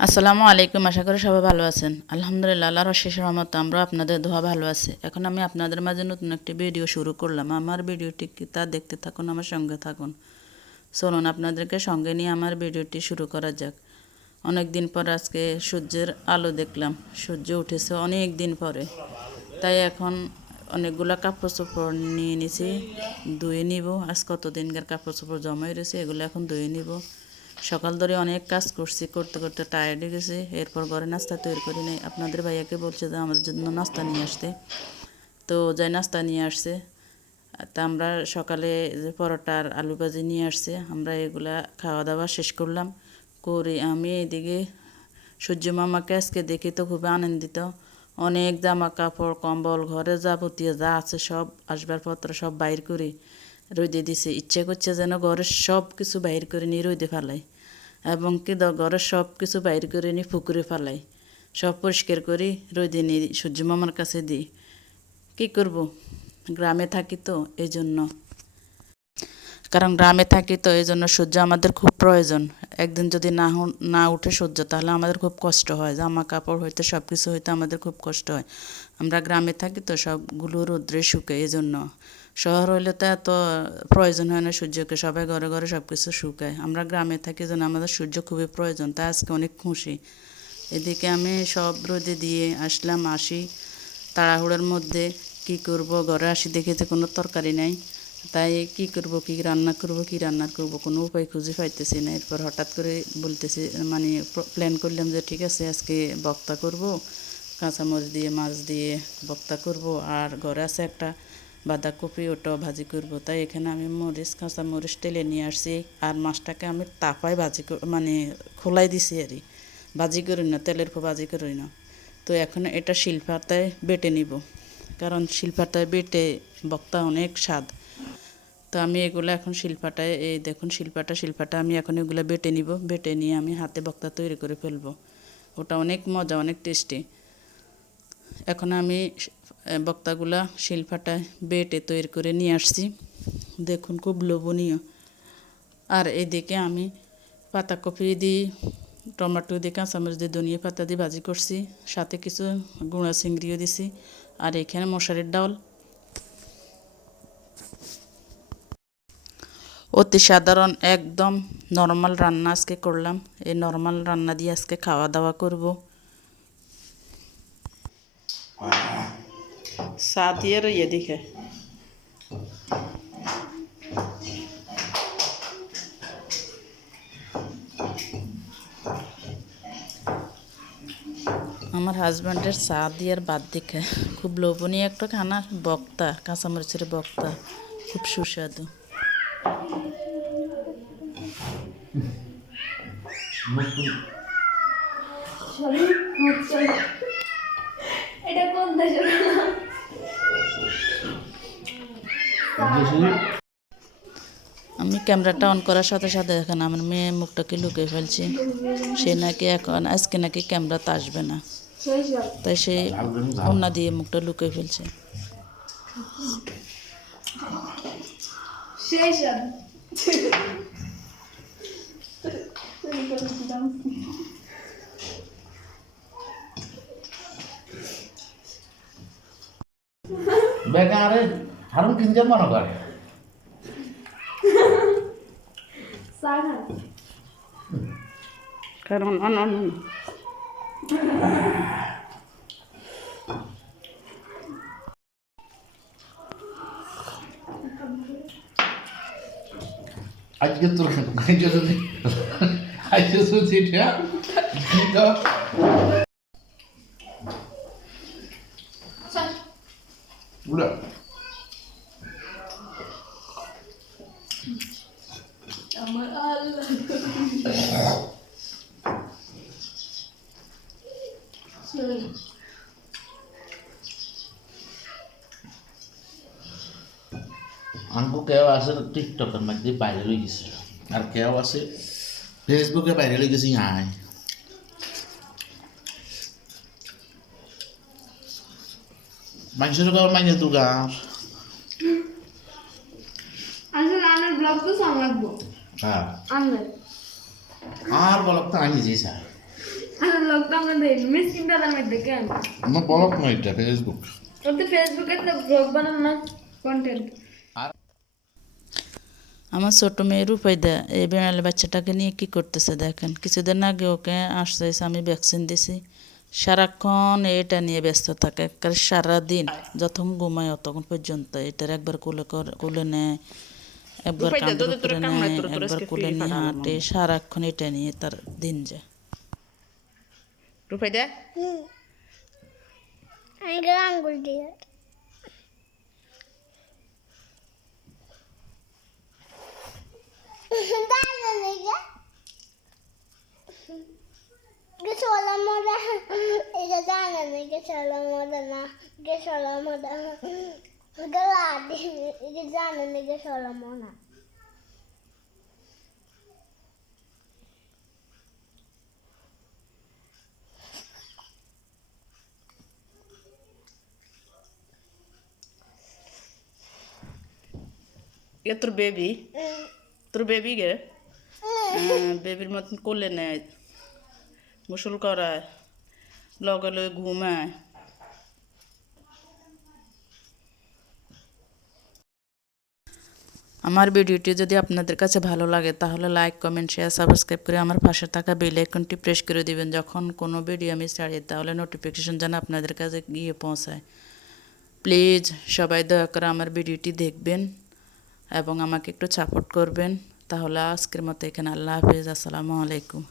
আসসালামু আলাইকুম, আশা করি সবাই ভালো আছেন। আলহামদুলিল্লাহ, আল্লাহর অশেষ রহমতে আমরা আপনাদের দোয়া ভালো আছে। এখন আমি আপনাদের মাঝে নতুন একটি ভিডিও শুরু করলাম। আমার ভিডিওটি তা দেখতে থাকুন, আমার সঙ্গে থাকুন। চলুন আপনাদেরকে সঙ্গে নিয়ে আমার ভিডিওটি শুরু করা যাক। অনেক দিন পর আজকে সূর্যের আলো দেখলাম। সূর্য উঠেছে অনেক দিন পরে, তাই এখন অনেকগুলো কাপড় চোপড় নিয়ে নিছি, ধুয়ে নিব। আজ কতদিনকার কাপড় চোপড় জমা রয়েছে, এগুলো এখন ধুয়ে নিব। সকাল ধরে অনেক কাজ করছি, করতে করতে টায়ার্ড হয়ে গেছি। এরপর ঘরে নাস্তা তৈরি করি নাই। আপনাদের ভাইয়াকে বলছে যে আমাদের জন্য নাস্তা নিয়ে আসতে, তো যাই নাস্তা নিয়ে আসছে। তা আমরা সকালে যে পরোটা আর আলু ভাজি নিয়ে আসছে, আমরা এগুলা খাওয়া দাওয়া শেষ করলাম। করে আমি এদিকে সূর্য মামাকে আজকে দেখে তো খুবই আনন্দিত। অনেক জামা কাপড় কম্বল ঘরে যাবতীয় যা আছে সব আসবাবপত্র সব বাইর করে রোদে দিছে। ইচ্ছে করছে যেন ঘরের সব কিছু বাইর করে নিয়ে রোদে ফেলাই, এবং কি ঘরের সব কিছু বাইর করে নিয়ে পুকুরে ফেলাই, সব পরিষ্কার করি রোদে নিয়ে সূর্য মামার কাছে দিই। কী করব, গ্রামে থাকি তো এই জন্য, কারণ গ্রামে থাকি তো এই জন্য সূর্য আমাদের খুব প্রয়োজন। একদিন যদি না উঠে সূর্য, তাহলে আমাদের খুব কষ্ট হয়, জামা কাপড় হইতে সব কিছু হইতে আমাদের খুব কষ্ট হয়। আমরা গ্রামে থাকি তো সবগুলো রৌদ্রে শুকায়, এই জন্য। শহর হইলে তো এত প্রয়োজন হয় না সূর্যকে, সবাই ঘরে ঘরে সব কিছু শুকায়। আমরা গ্রামে থাকি যেন আমাদের সূর্য খুবই প্রয়োজন, তাই আজকে অনেক খুশি। এদিকে আমি সব রোদে দিয়ে আসি তাড়াহুড়োর মধ্যে। কি করব, ঘরে আসি দেখেতে কোনো তরকারি নাই, তাই কি করব, কি রান্না করব কোনো উপায় খুঁজে পাইতেছি না। এরপর হঠাৎ করে বলতেছি, মানে প্ল্যান করলাম যে ঠিক আছে আজকে ভর্তা করব, কাঁচামরিচ দিয়ে মাছ দিয়ে ভর্তা করব। আর ঘরে আছে একটা বাঁধাকপি, ওটাও ভাজি করব। তাই এখানে আমি কাঁচামরিচ তেলে নিয়ে আসছি, আর মাছটাকে আমি তাপায় মানে খোলাই দিছি আর ভাজি করি না, তেলের উপর ভাজি করি না। তো এখন এটা শিলপাতায় বেটে নিব, কারণ শিলপাতায় বেটে ভর্তা অনেক স্বাদ। তো আমি এগুলো এখন শিলপাটায়, এই দেখুন শিলপাটা আমি এখন এগুলো বেটে নিব। বেটে নিয়ে আমি হাতে ভর্তা তৈরি করে ফেলবো। ওটা অনেক মজা, অনেক টেস্টি। এখন আমি ভর্তাগুলা শিলপাটায় বেটে তৈরি করে নিয়ে আসছি, দেখুন খুব লোভনীয়। আর এদিকে আমি পাতাকপি দিয়ে, টমেটো দিয়ে, কাঁচামরিচ দিয়ে, ধনিয়া পাতা দিয়ে ভাজি করছি, সাথে কিছু গুঁড়া চিংড়িও দিছি। আর এখানে মশারির ডাল, অতি সাধারণ একদম নর্মাল রান্না আজকে করলাম। এই নর্মাল রান্না দিয়ে আজকে খাওয়া দাওয়া করব। সাথিয়ার দেখে আমার হাজব্যান্ডের চা দিয়ার বাদ দেখে খুব লোভনীয় একটা খানা, বক্তা, কাঁচামরিচের বক্তা, খুব সুস্বাদু। আমি ক্যামেরাটা অন করার সাথে সাথে এখন আমার মেয়ে মুখটাকে লুকিয়ে ফেলছি। সে নাকি এখন আজকে নাকি ক্যামেরাতে আসবে না, তাই সে ওড়না দিয়ে মুখটা লুকিয়ে ফেলছে। বেকারে হারুন তিনজন মনে করে কারণ আজকে তোর আজকে শুনছি বুড়া আমার আল্লাহ আনকো কেউ আছে টিকটকের মধ্যে ভাইরাল হয়ে গেছে, আর কেউ আছে ফেসবুকে ভাইরাল হয়ে গেছে। আয় মানুষের কেউ মাইনে দুগার আসলে আমার ব্লগ তো সামলাবো হ্যাঁ আনলে আর বলক তো আমি নিজেই চাই আর লোক তো আমরা দেখি মিসকিন দাদার মধ্যে কেন না বলক নয় এটা ফেসবুক ওদের ফেসবুকে তো ব্লগ বানান না কন্টেন্ট আমার ছোট মেয়ে রূপাইদা এই বেড়ালে বাচ্চাটাকে নিয়ে কি করতেছে দেখেন কিছুদিন আগে ওকে আসছে আমি ভ্যাকসিন দিছি সারাক্ষণ এটা নিয়ে ব্যস্ত থাকে একেবারে সারাদিন যতক্ষণ ঘুমায় অতক্ষণ পর্যন্ত এটার একবার কোলে নেয় একবার কাঁধের উপরে নেয় একবার কোলে নিয়ে হাঁটে সারাক্ষণ এটা নিয়ে তার দিন যায় রূপাইদা আগে আঙ্গুল দিয়ে দাঁড়া নিয়ে গেছোলা মোড়া এটা জানা নেই গেছোলা মোড়া না গেছোলা মোড়া গলা দিয়ে এটা জানা নেই গেছোলা মোড়া এ তোর বেবি গে বেবির মতন কোলে নেয় গোসল করায় লগে লগে ঘুমায় আমার ভিডিওটি যদি আপনাদের কাছে ভালো লাগে তাহলে লাইক কমেন্ট শেয়ার সাবস্ক্রাইব করে আমার পাশে থাকা বেল আইকনটি প্রেস করে দিবেন যখন কোনো ভিডিও আমি ছাড়ি তাহলে নোটিফিকেশন যেন আপনাদের কাছে গিয়ে পৌঁছায় প্লিজ সবাই দয়া করে আমার ভিডিওটি দেখবেন এবং আমাকে একটু সাপোর্ট করবেন তাহলে আজকের মতো এখানে আল্লাহ হাফেজ আসসালামু আলাইকুম